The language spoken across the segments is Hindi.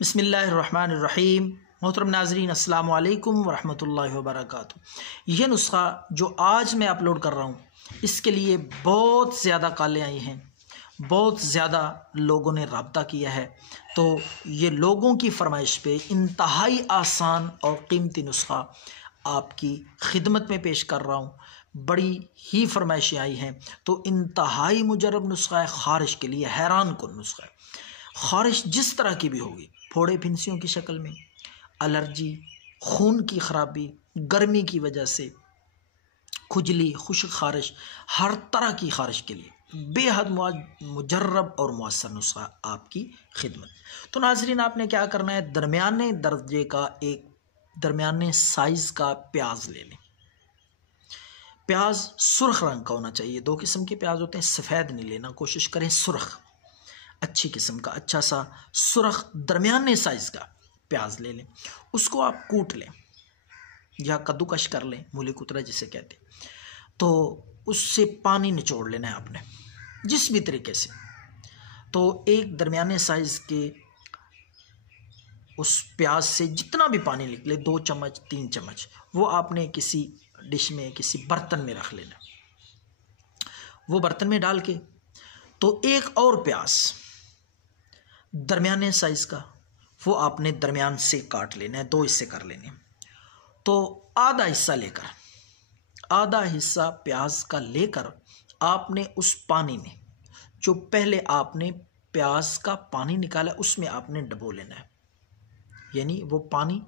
बिस्मिल्लाहिर्रहमानिर्रहीम। मोहतरम नाज़रीन, अस्सलामु अलैकुम वरहमतुल्लाहि वबरकातुहू। ये नुस्ख़ा जो आज मैं अपलोड कर रहा हूँ, इसके लिए बहुत ज़्यादा कॉलें आई हैं, बहुत ज़्यादा लोगों ने रब्ता किया है। तो ये लोगों की फरमाइश पे इंतहाई आसान और कीमती नुस्ख़ा आपकी खिदमत में पेश कर रहा हूँ। बड़ी ही फरमाइशें आई हैं, तो इंतहाई मुजरब नुस्ख़ा है, ख़ारिश के लिए हैरान कुन नुस्ख़ा है। ख़ारिश जिस तरह की भी होगी, फोड़े फिंसियों की शक्ल में, एलर्जी, खून की ख़राबी, गर्मी की वजह से खुजली, खुश्क ख़ारिश, हर तरह की ख़ारिश के लिए बेहद मुजर्रब और मुअस्सर नुस्ख़ा आपकी खिदमत। तो नाज़रीन, आपने क्या करना है, दरमियाने दर्जे का एक दरमियाने साइज़ का प्याज ले लें। प्याज सुर्ख रंग का होना चाहिए। दो किस्म के प्याज होते हैं, सफ़ेद नहीं लेना, कोशिश करें सुर्ख, अच्छी किस्म का अच्छा सा सुर्ख दरमियाने साइज़ का प्याज ले लें। उसको आप कूट लें या कद्दूकश कर लें, मूली कुतरा जिसे कहते हैं। तो उससे पानी निचोड़ लेना है आपने, जिस भी तरीके से। तो एक दरमियाने साइज़ के उस प्याज से जितना भी पानी निकले, 2 चम्मच 3 चम्मच, वो आपने किसी डिश में, किसी बर्तन में रख लेना। वो बर्तन में डाल के तो एक और प्याज दरमियाने साइज़ का, वो आपने दरमियान से काट लेना है, 2 हिस्से कर लेने। तो आधा हिस्सा प्याज का लेकर आपने उस पानी में, जो पहले आपने प्याज का पानी निकाला, उसमें आपने डबो लेना है। यानी वो पानी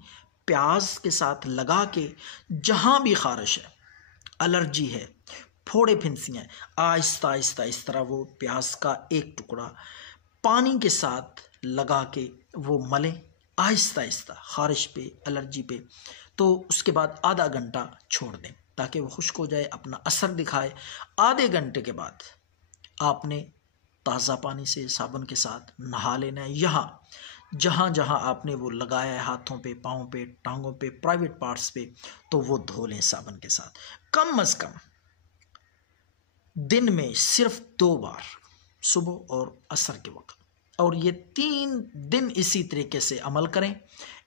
प्याज के साथ लगा के जहाँ भी ख़ारिश है, एलर्जी है, फोड़े फिंसियाँ हैं, आहिस्ता आहिस्ता इस तरह वो प्याज का एक टुकड़ा पानी के साथ लगा के वो मलें आहिस्ता आहिस्ता ख़ारिश पे, एलर्जी पे। तो उसके बाद आधा घंटा छोड़ दें ताकि वो खुश्क हो जाए, अपना असर दिखाए। आधे घंटे के बाद आपने ताज़ा पानी से साबुन के साथ नहा लेना है। यहाँ जहाँ जहाँ आपने वो लगाया है, हाथों पे, पाँव पे, टांगों पे, प्राइवेट पार्ट्स पे, तो वो धो लें साबुन के साथ। कम अज़ कम दिन में सिर्फ 2 बार, सुबह और असर के वक्त। और ये 3 दिन इसी तरीके से अमल करें।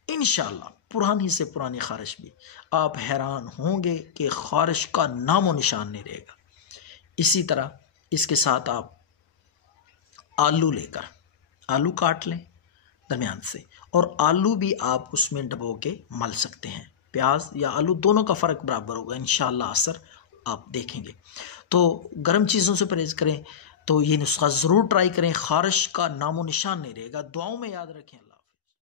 इंशाअल्लाह पुरानी से पुरानी ख़ारिश भी, आप हैरान होंगे कि ख़ारिश का नामो निशान नहीं रहेगा। इसी तरह इसके साथ आप आलू लेकर, आलू काट लें दरमियान से, और आलू भी आप उसमें डबो के मल सकते हैं। प्याज या आलू दोनों का फ़र्क बराबर होगा, इंशाअल्लाह असर आप देखेंगे। तो गर्म चीज़ों से परहेज़ करें। तो ये नुस्ख़ा ज़रूर ट्राई करें, ख़ारिश का नामो निशान नहीं रहेगा। दुआओं में याद रखें। अल्लाह।